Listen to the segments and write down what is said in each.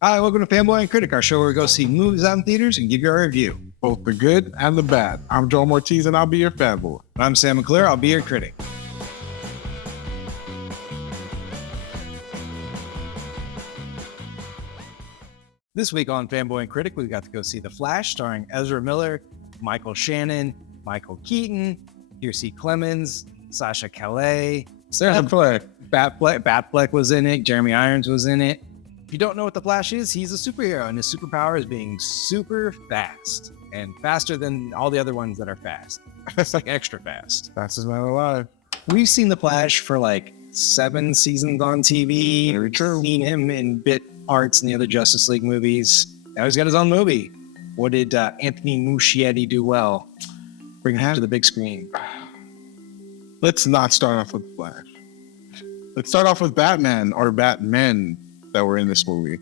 Hi, welcome to Fanboy and Critic, our show where we go see movies out in theaters and give you our review. Both the good and the bad. I'm Jorem Ortiz, and I'll be your fanboy. I'm Sam McClure, I'll be your critic. This week on Fanboy and Critic, we got to go see The Flash, starring Ezra Miller, Michael Shannon, Michael Keaton, Kiersey Clemens, Sasha Calais, Batfleck was in it, Jeremy Irons was in it. If you don't know what The Flash is, he's a superhero, and his superpower is being super fast, and faster than all the other ones that are fast. It's like extra fast. Fastest man alive. We've seen The Flash for like 7 seasons on TV. Very true. Seen him in bit parts in the other Justice League movies. Now he's got his own movie. What did Anthony Muschietti do well? Bring him to the big screen. Let's not start off with The Flash. Let's start off with Batman, or Batmen, that were in this movie.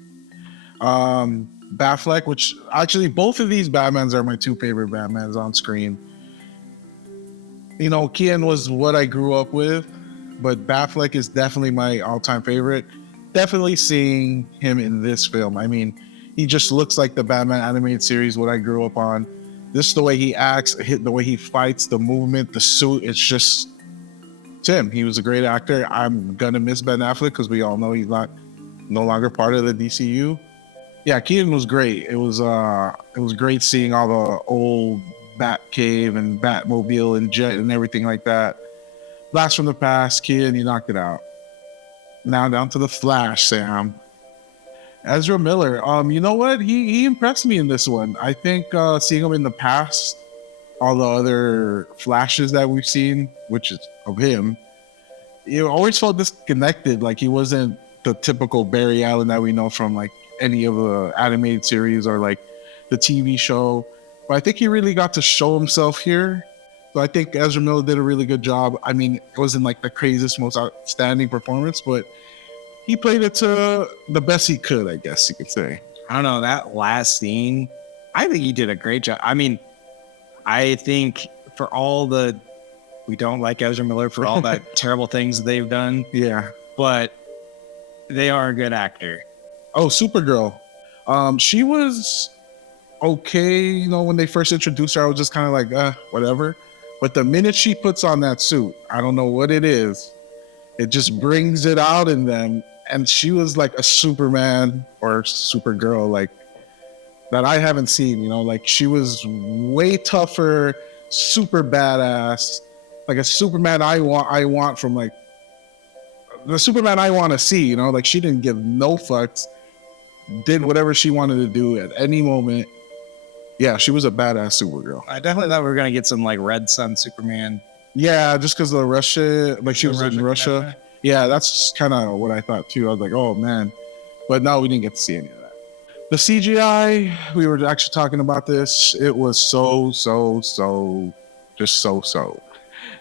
Batfleck, which actually both of these Batmans are my two favorite Batmans on screen. You know, Keaton was what I grew up with, but Batfleck is definitely my all-time favorite. Definitely seeing him in this film. I mean, he just looks like the Batman animated series, what I grew up on. This, the way he acts, the way he fights, the movement, the suit, it's just Tim. He was a great actor. I'm gonna miss Ben Affleck because we all know he's no longer part of the DCU. Yeah, Keaton was great. It was great seeing all the old Batcave and Batmobile and jet and everything like that. Blast from the past, Keaton, you knocked it out. Now down to The Flash, Sam. Ezra Miller. You know what? He impressed me in this one. I think seeing him in the past, all the other Flashes that we've seen, which is of him, you always felt disconnected. Like he wasn't the typical Barry Allen that we know from like any of the animated series or like the TV show. But I think he really got to show himself here. So I think Ezra Miller did a really good job. I mean, it wasn't like the craziest, most outstanding performance, but he played it to the best he could, I guess you could say. I don't know, that last scene, I think he did a great job. I mean, I think for all the, we don't like Ezra Miller for all the terrible things they've done. Yeah. But they are a good actor. Oh, Supergirl. She was okay. You know, when they first introduced her, I was just kind of like, whatever. But the minute she puts on that suit, I don't know what it is. It just brings it out in them. And she was like a Superman or Supergirl, like that I haven't seen, you know, like she was way tougher, super badass, like a Superman I want from like the Superman I want to see, you know, like she didn't give no fucks, did whatever she wanted to do at any moment. Yeah, she was a badass Supergirl. I definitely thought we were going to get some like Red Sun Superman. Yeah, just because of Russia, like she was in Russia. Yeah, that's kind of what I thought too. I was like, oh man. But no, we didn't get to see any of that. The CGI, we were actually talking about this. It was so.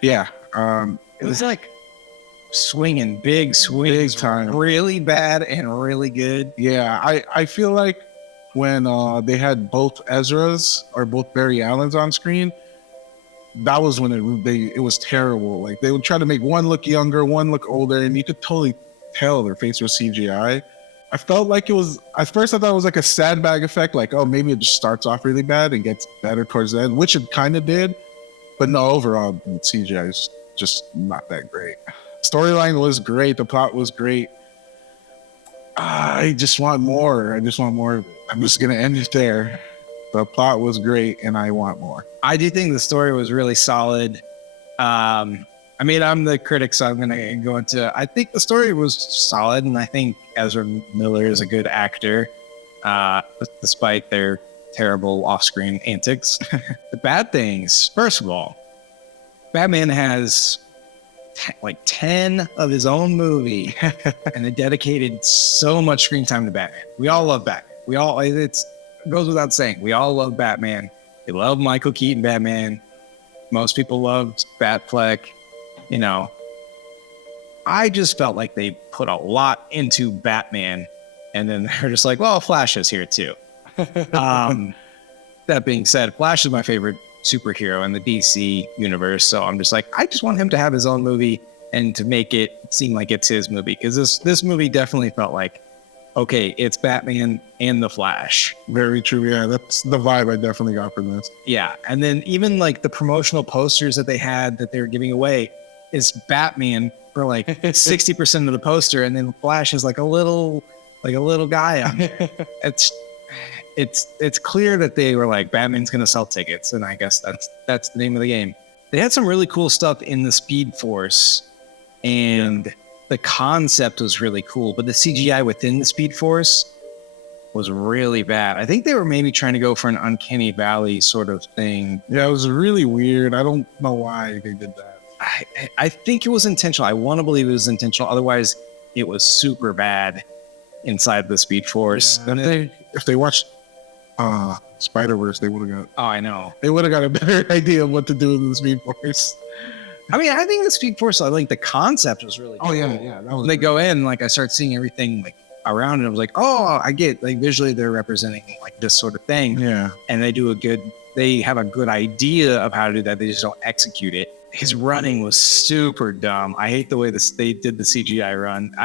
Yeah. It was like swinging, big swings, big time, really bad and really good. Yeah, I feel like when they had both Ezras or both Barry Allens on screen, that was when it was terrible. Like they would try to make one look younger, one look older, and you could totally tell their face was CGI. I felt like it was, at first I thought it was like a sandbag effect, like, oh, maybe it just starts off really bad and gets better towards the end, which it kind of did. But no, overall, CGI is just not that great. Storyline was great. The plot was great. I just want more. I'm just going to end it there. The plot was great, and I want more. I do think the story was really solid. I mean, I'm the critic, so I'm going to go into, I think the story was solid, and I think Ezra Miller is a good actor, despite their terrible off-screen antics. The bad things, first of all, Batman has like 10 of his own movie, and they dedicated so much screen time to Batman. We all love Batman. It goes without saying. We all love Batman. They love Michael Keaton Batman. Most people loved Batfleck. You know, I just felt like they put a lot into Batman, and then they're just like, well, Flash is here too. That being said, Flash is my favorite superhero in the DC universe, so I'm just like, I just want him to have his own movie and to make it seem like it's his movie, because this movie definitely felt like okay, it's Batman and the Flash. Very true. Yeah, that's the vibe I definitely got from this. Yeah. And then even like the promotional posters that they had that they were giving away is Batman for like 60% of the poster. And then Flash is like a little guy on there. It's clear that they were like, Batman's going to sell tickets. And I guess that's the name of the game. They had some really cool stuff in the Speed Force, and the concept was really cool, but the CGI within the Speed Force was really bad. I think they were maybe trying to go for an Uncanny Valley sort of thing. Yeah, it was really weird. I don't know why they did that. I think it was intentional. I want to believe it was intentional. Otherwise, it was super bad inside the Speed Force. Yeah, if they watched Spider-Verse, they would have got. Oh, I know. They would have got a better idea of what to do with the Speed Force. I mean, I think the Speed Force, I think the concept was really cool. Oh yeah. That was when they go in, like I start seeing everything like around it. I was like, oh, I get like visually they're representing like this sort of thing. Yeah. And they have a good idea of how to do that. They just don't execute it. His running was super dumb. I hate the way they did the CGI run.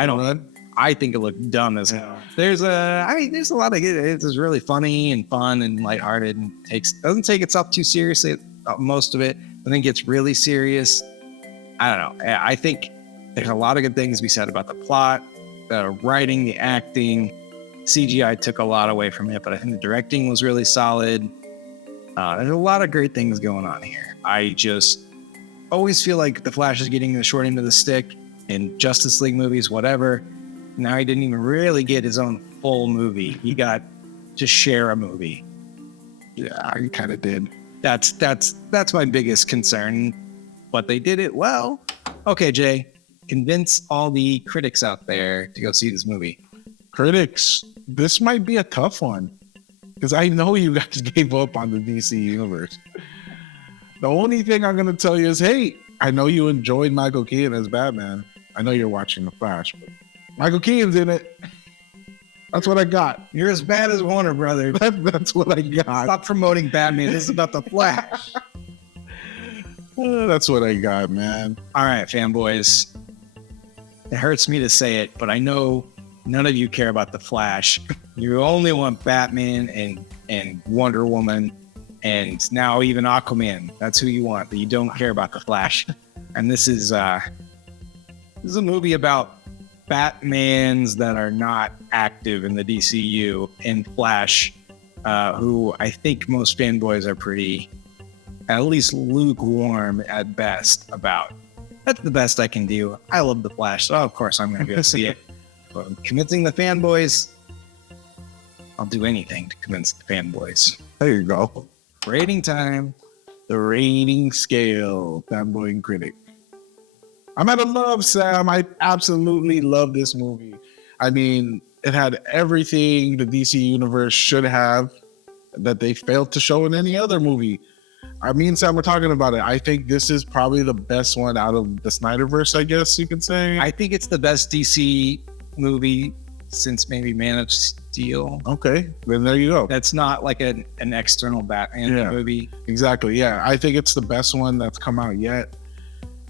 I think it looked dumb as hell. There's a lot of it's really funny and fun and lighthearted and doesn't take itself too seriously. Most of it, but then gets really serious. I don't know. I think there's a lot of good things to be said about the plot, the writing, the acting. CGI took a lot away from it, but I think the directing was really solid. There's a lot of great things going on here. I just always feel like the Flash is getting the short end of the stick in Justice League movies, whatever. Now he didn't even really get his own full movie. He got to share a movie. Yeah, he kind of did. That's my biggest concern, but they did it well. Okay, Jay, convince all the critics out there to go see this movie. Critics, this might be a tough one because I know you guys gave up on the DC universe. The only thing I'm going to tell you is, hey, I know you enjoyed Michael Keaton as Batman. I know you're watching The Flash, but Michael Keaton's in it. That's what I got. You're as bad as Warner Brothers. That's what I got. Stop promoting Batman. This is about The Flash. That's what I got, man. All right, fanboys. It hurts me to say it, but I know none of you care about The Flash. You only want Batman and Wonder Woman and now even Aquaman. That's who you want, but you don't care about The Flash. And this is a movie about Batmans that are not active in the DCU and Flash, who I think most fanboys are pretty, at least lukewarm at best about. That's the best I can do. I love The Flash, so of course I'm going to go see it. But convincing the fanboys, I'll do anything to convince the fanboys. There you go. Rating time. The rating scale, Fanboy and Critic. I'm at a love, Sam. I absolutely love this movie. I mean, it had everything the DC universe should have that they failed to show in any other movie. Me and Sam were talking about it. I think this is probably the best one out of the Snyderverse, I guess you could say. I think it's the best DC movie since maybe Man of Steel. Okay, then there you go. That's not like an external Batman movie. Exactly, yeah. I think it's the best one that's come out yet.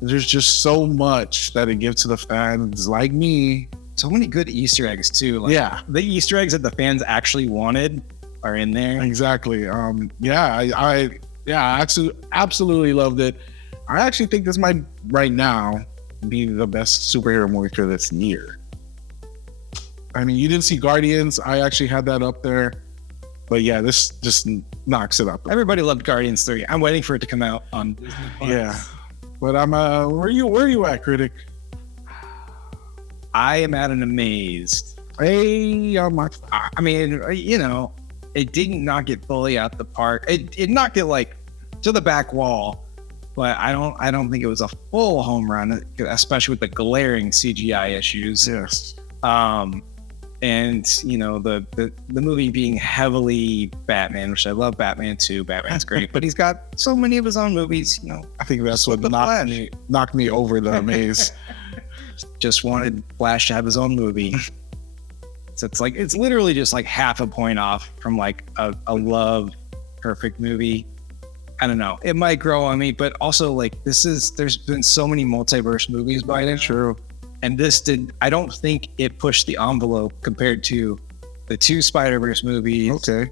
There's just so much that it gives to the fans like me. So many good Easter eggs too. Like, yeah. The Easter eggs that the fans actually wanted are in there. Exactly. I absolutely loved it. I actually think this might right now be the best superhero movie for this year. I mean, you didn't see Guardians. I actually had that up there. But yeah, this just knocks it up. Everybody loved Guardians 3. I'm waiting for it to come out on Disney+. Yeah. But I'm where you at, Critic? I am at an amazed. Hey, I mean, you know, it didn't knock it fully out the park. It knocked it like to the back wall, but I don't think it was a full home run, especially with the glaring CGI issues. Yes. And you know, the movie being heavily Batman, which I love Batman too. Batman's great, but he's got so many of his own movies, you know. I think that's what knocked me over the maze. Just wanted Flash to have his own movie. So it's literally just like half a point off from like a love perfect movie. I don't know. It might grow on me, but also like there's been so many multiverse movies by now. True. And this did, I don't think it pushed the envelope compared to the two Spider-Verse movies. Okay.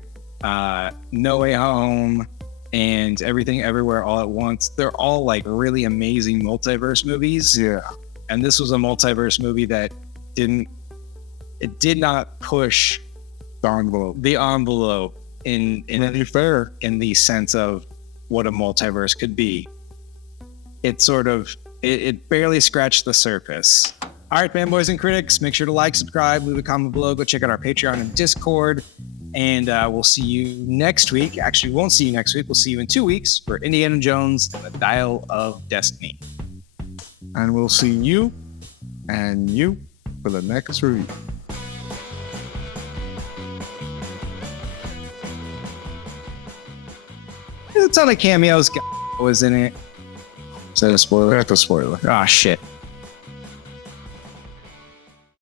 No Way Home and Everything Everywhere All at Once. They're all like really amazing multiverse movies. Yeah. And this was a multiverse movie that did not push The envelope. the envelope in Very fair. in the sense of what a multiverse could be. It barely scratched the surface. All right, fanboys and critics, make sure to like, subscribe, leave a comment below. Go check out our Patreon and Discord. And we'll see you next week. Actually, we won't see you next week. We'll see you in 2 weeks for Indiana Jones and the Dial of Destiny. And we'll see you and you for the next review. There's a ton of cameos. Was in it. Is that a spoiler? That's a spoiler. Ah, shit.